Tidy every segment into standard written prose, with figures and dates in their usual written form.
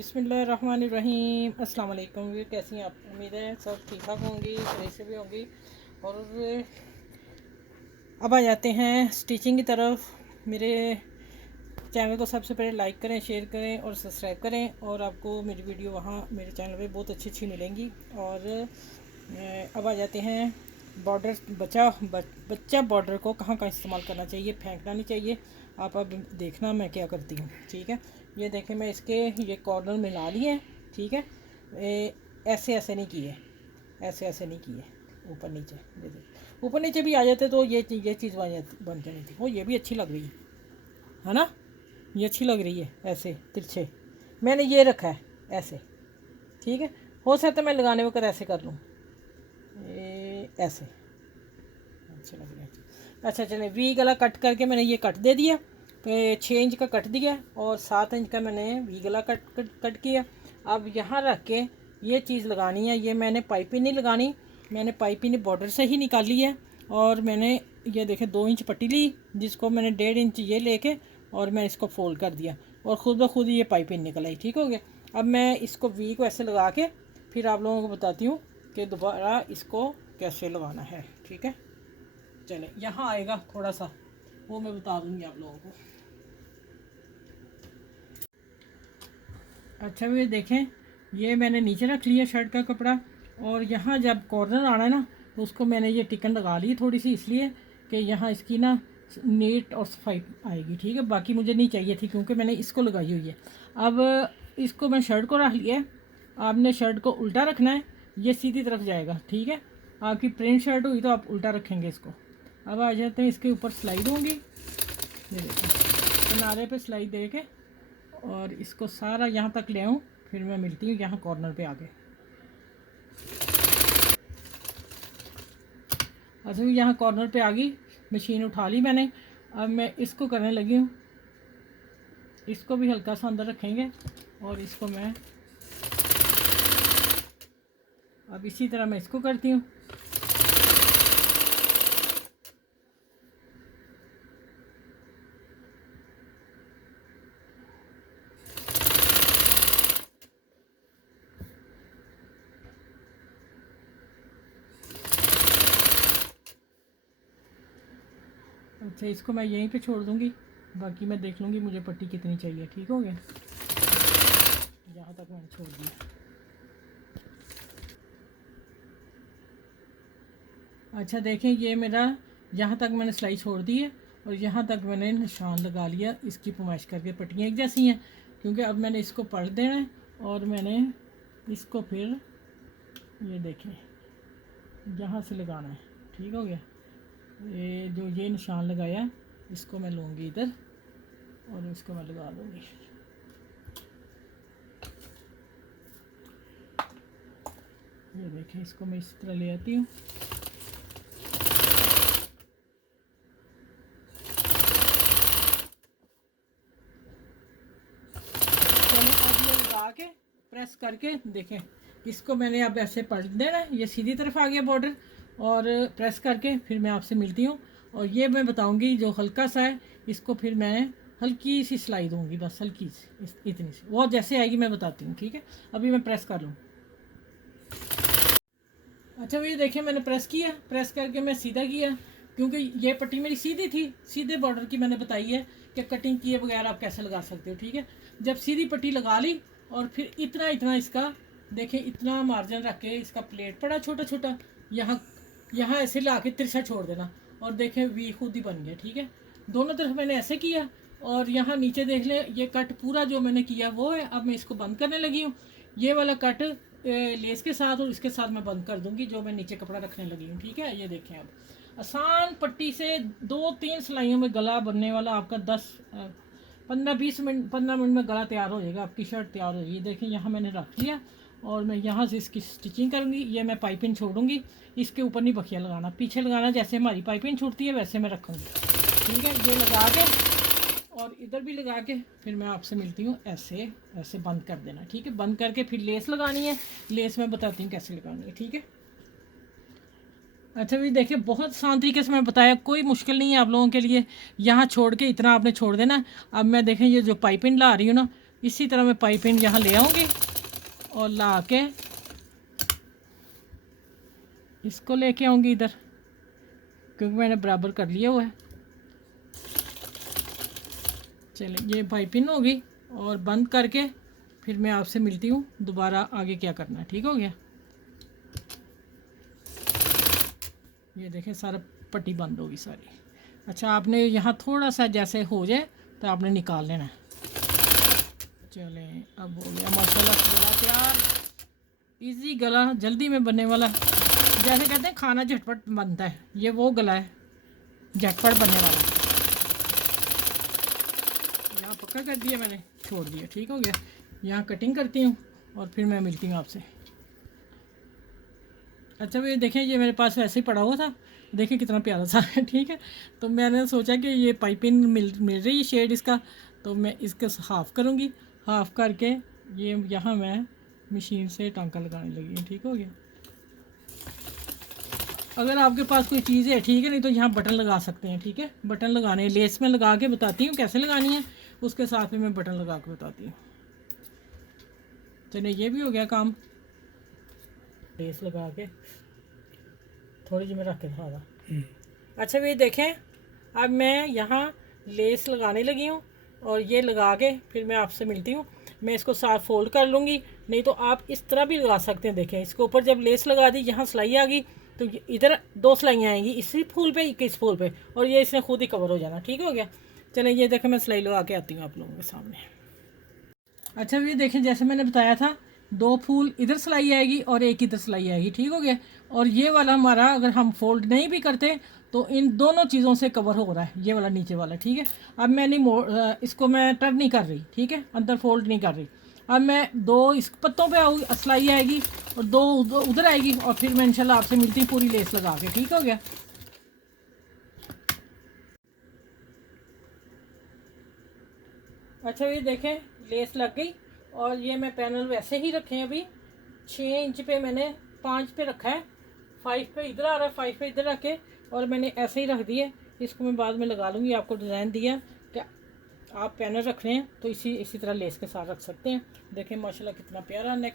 बिस्मिल्लाहिर्रहमानिर्रहीम। अस्सलाम वालेकुम। ये कैसी हैं आप? उम्मीद है सब ठीक ठाक होंगी, सही से भी होंगी। और अब आ जाते हैं स्टिचिंग की तरफ। मेरे चैनल को सबसे पहले लाइक करें, शेयर करें और सब्सक्राइब करें। और आपको मेरी वीडियो वहाँ मेरे चैनल पे बहुत अच्छी अच्छी मिलेंगी। और अब आ जाते हैं बॉर्डर। बच्चा बॉर्डर को कहाँ कहाँ इस्तेमाल करना चाहिए, फेंकना नहीं चाहिए। आप अब देखना मैं क्या करती हूँ, ठीक है। ये देखें, मैं इसके ये कॉर्नर मिला लिए हैं, ठीक है। ऐसे ऐसे नहीं किए, ऐसे ऐसे नहीं किए, ऊपर नीचे। ये देखिए, ऊपर नीचे भी आ जाते तो ये चीज़ बन जानी थी। वो ये भी अच्छी लग रही है ना। ये अच्छी लग रही है ऐसे तिरछे। मैंने ये रखा है ऐसे, ठीक है। हो सकता है मैं लगाने वक्त ऐसे कर लूँ, ऐसे अच्छे लग रहे हैं। अच्छा चले, वी गला कट करके मैंने ये कट दे दिया। 6 इंच का कट दिया और 7 इंच का मैंने वी गला कट किया। अब यहाँ रख के ये चीज़ लगानी है। ये मैंने पाइपिंग नहीं लगानी, मैंने पाइपिंग बॉर्डर से ही निकाली है। और मैंने ये देखे 2 इंच पट्टी ली, जिसको मैंने 1.5 इंच ये लेके और मैं इसको फोल्ड कर दिया और ख़ुद ब खुद ये पाइपिंग निकल आई। ठीक हो गया। अब मैं इसको वी को ऐसे लगा के फिर आप लोगों को बताती हूँ कि दोबारा इसको कैसे लगाना है, ठीक है। चले, यहाँ आएगा थोड़ा सा, वो मैं बता दूँगी आप लोगों को। अच्छा भी देखें, ये मैंने नीचे रख लिया शर्ट का कपड़ा। और यहाँ जब कॉर्नर आना है ना, तो उसको मैंने ये टिकन लगा ली थोड़ी सी, इसलिए कि यहाँ इसकी ना नीट और सफाई आएगी, ठीक है। बाकी मुझे नहीं चाहिए थी क्योंकि मैंने इसको लगाई हुई है। अब इसको मैं शर्ट को रख लिया है। आपने शर्ट को उल्टा रखना है, ये सीधी तरफ जाएगा, ठीक है। आपकी प्रिंट शर्ट हुई तो आप उल्टा रखेंगे इसको। अब आ जाते हैं, इसके ऊपर सिलाई दूँगी। ये देखो, किनारे पे सिलाई दे के और इसको सारा यहाँ तक ले आऊँ, फिर मैं मिलती हूँ यहाँ कॉर्नर पे आके। अच्छा, यहाँ कॉर्नर पे आ गई, मशीन उठा ली मैंने। अब मैं इसको करने लगी हूँ। इसको भी हल्का सा अंदर रखेंगे और इसको मैं अब इसी तरह मैं इसको करती हूँ। अच्छा, इसको मैं यहीं पे छोड़ दूँगी, बाकी मैं देख लूँगी मुझे पट्टी कितनी चाहिए। ठीक हो गया, यहाँ तक मैंने छोड़ दिया। अच्छा देखें, ये मेरा यहाँ तक मैंने सिलाई छोड़ दी है और यहाँ तक मैंने निशान लगा लिया इसकी पुमाइश करके। पट्टियाँ एक जैसी हैं क्योंकि अब मैंने इसको पढ़ देना है और मैंने इसको फिर ये देखें यहाँ से लगाना है। ठीक हो गया। ये जो ये निशान लगाया इसको मैं लूँगी इधर और इसको मैं लगा दूँगी। ये देखें, इसको मैं इस तरह ले आती हूँ। लगा के प्रेस करके देखें, इसको मैंने अब ऐसे पलट देना है। ये सीधी तरफ आ गया बॉर्डर। और प्रेस करके फिर मैं आपसे मिलती हूँ और ये मैं बताऊँगी जो हल्का सा है इसको फिर मैं हल्की सी सिलाई दूँगी, बस हल्की सी, इतनी सी। वो जैसे आएगी मैं बताती हूँ, ठीक है। अभी मैं प्रेस कर लूँ। अच्छा भैया देखिए, मैंने प्रेस किया, प्रेस करके मैं सीधा किया क्योंकि ये पट्टी मेरी सीधी थी। सीधे बॉर्डर की मैंने बताई है कि कटिंग किए बगैर आप कैसे लगा सकते हो, ठीक है। जब सीधी पट्टी लगा ली और फिर इतना इतना इसका देखें, इतना मार्जिन रख के इसका प्लेट पड़ा छोटा छोटा, यहाँ यहाँ ऐसे ला के तिरछा छोड़ देना और देखें वी खुद ही बन गया, ठीक है। दोनों तरफ मैंने ऐसे किया और यहाँ नीचे देख लें, ये कट पूरा जो मैंने किया वो है। अब मैं इसको बंद करने लगी हूँ। ये वाला कट लेस के साथ और इसके साथ मैं बंद कर दूंगी जो मैं नीचे कपड़ा रखने लगी हूँ, ठीक है। ये देखें, अब आसान पट्टी से 2-3 सिलाइयों में गला बनने वाला आपका 15 मिनट में गला तैयार हो जाएगा, आपकी शर्ट तैयार हो जाएगी। देखें, यहाँ मैंने रख लिया और मैं यहाँ से इसकी स्टिचिंग करूँगी। ये मैं पाइपिंग छोड़ूंगी, इसके ऊपर नहीं बखिया लगाना, पीछे लगाना। जैसे हमारी पाइपिंग छूटती है वैसे मैं रखूँगी, ठीक है। ये लगा के और इधर भी लगा के फिर मैं आपसे मिलती हूँ। ऐसे ऐसे बंद कर देना, ठीक है। बंद करके फिर लेस लगानी है। लेस मैं बताती हूँ कैसे लगानी है, ठीक है। अच्छा भी देखिए, बहुत आसान तरीके से मैं बताया, कोई मुश्किल नहीं है आप लोगों के लिए। यहाँ छोड़ के इतना आपने छोड़ देना। अब मैं देखें, ये जो पाइपिंग ला रही हूँ ना, इसी तरह मैं पाइपिंग यहाँ ले आऊँगी और ला के इसको लेके आऊँगी इधर, क्योंकि मैंने बराबर कर लिया हुआ है। चलिए ये पाइपिंग होगी और बंद करके फिर मैं आपसे मिलती हूँ दोबारा, आगे क्या करना है। ठीक हो गया, ये देखें सारा पट्टी बंद होगी सारी। अच्छा, आपने यहाँ थोड़ा सा जैसे हो जाए तो आपने निकाल लेना है। चलें, अब हो गया माशाल्लाह गला तैयार। इजी गला, जल्दी में बनने वाला, जैसे कहते हैं खाना झटपट बनता है, ये वो गला है झटपट बनने वाला। यहाँ पक्का कर दिया मैंने, छोड़ दिया। ठीक हो गया, यहाँ कटिंग करती हूँ और फिर मैं मिलती हूँ आपसे। अच्छा भाई देखें, ये मेरे पास वैसे ही पड़ा हुआ था, देखिए कितना प्यारा सा है। ठीक है, तो मैंने सोचा कि ये पाइपिंग मिल रही है शेड इसका, तो मैं इसको हाफ़ करूँगी। हाफ़ करके ये यहाँ मैं मशीन से टांका लगाने लगी हूँ। ठीक हो गया, अगर आपके पास कोई चीज़ है ठीक है, नहीं तो यहाँ बटन लगा सकते हैं। ठीक है, बटन लगाने लेस में लगा के बताती हूँ कैसे लगानी है, उसके साथ में मैं बटन लगा के बताती हूँ। चलिए ये भी हो गया काम, लेस लगा के थोड़ी जी मैं रख के दिखा। अच्छा भी देखें, अब मैं यहाँ लेस लगाने लगी हूँ और ये लगा के फिर मैं आपसे मिलती हूँ। मैं इसको साथ फोल्ड कर लूँगी, नहीं तो आप इस तरह भी लगा सकते हैं। देखें, इसके ऊपर जब लेस लगा दी, यहाँ सिलाई आ गई, तो इधर 2 सिलाइयाँ आएंगी, इसी फूल पे इस फूल पे, और ये इसने खुद ही कवर हो जाना। ठीक हो गया, चलें ये देखें मैं सिलाई लगा के आती हूँ आप लोगों के सामने। अच्छा ये देखें, जैसे मैंने बताया था 2 फूल इधर सिलाई आएगी और एक इधर सिलाई आएगी। ठीक हो गया, और ये वाला हमारा अगर हम फोल्ड नहीं भी करते तो इन दोनों चीज़ों से कवर हो रहा है, ये वाला नीचे वाला। ठीक है, अब मैं नहीं इसको मैं टर्न नहीं कर रही। ठीक है, अंदर फोल्ड नहीं कर रही। अब मैं 2 इस पत्तों पे आऊँगी, सिलाई आएगी, और 2 उधर आएगी, और फिर मैं इंशाल्लाह आपसे मिलती हूँ पूरी लेस लगा के। ठीक हो गया, अच्छा ये देखें लेस लग गई, और ये मैं पैनल वैसे ही रखे हैं अभी 6 इंच पे, मैंने 5 पे रखा है, 5 पे इधर आ रहा है, 5 पे इधर रखे, और मैंने ऐसे ही रख दिए। इसको मैं बाद में लगा लूँगी। आपको डिज़ाइन दिया कि आप पैनल रख रहे हैं तो इसी तरह लेस के साथ रख सकते हैं। देखें माशाल्लाह कितना प्यारा नेक,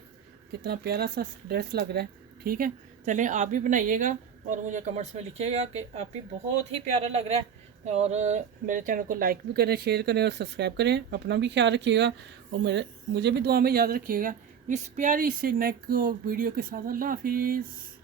कितना प्यारा सा ड्रेस लग रहा है। ठीक है, चलें आप भी बनाइएगा और मुझे कमेंट्स में लिखिएगा कि आप भी बहुत ही प्यारा लग रहा है। और मेरे चैनल को लाइक भी करें, शेयर करें और सब्सक्राइब करें। अपना भी ख्याल रखिएगा और मुझे भी दुआ में याद रखिएगा। इस प्यारी सी नेक वीडियो के साथ अल्लाह हाफिज़।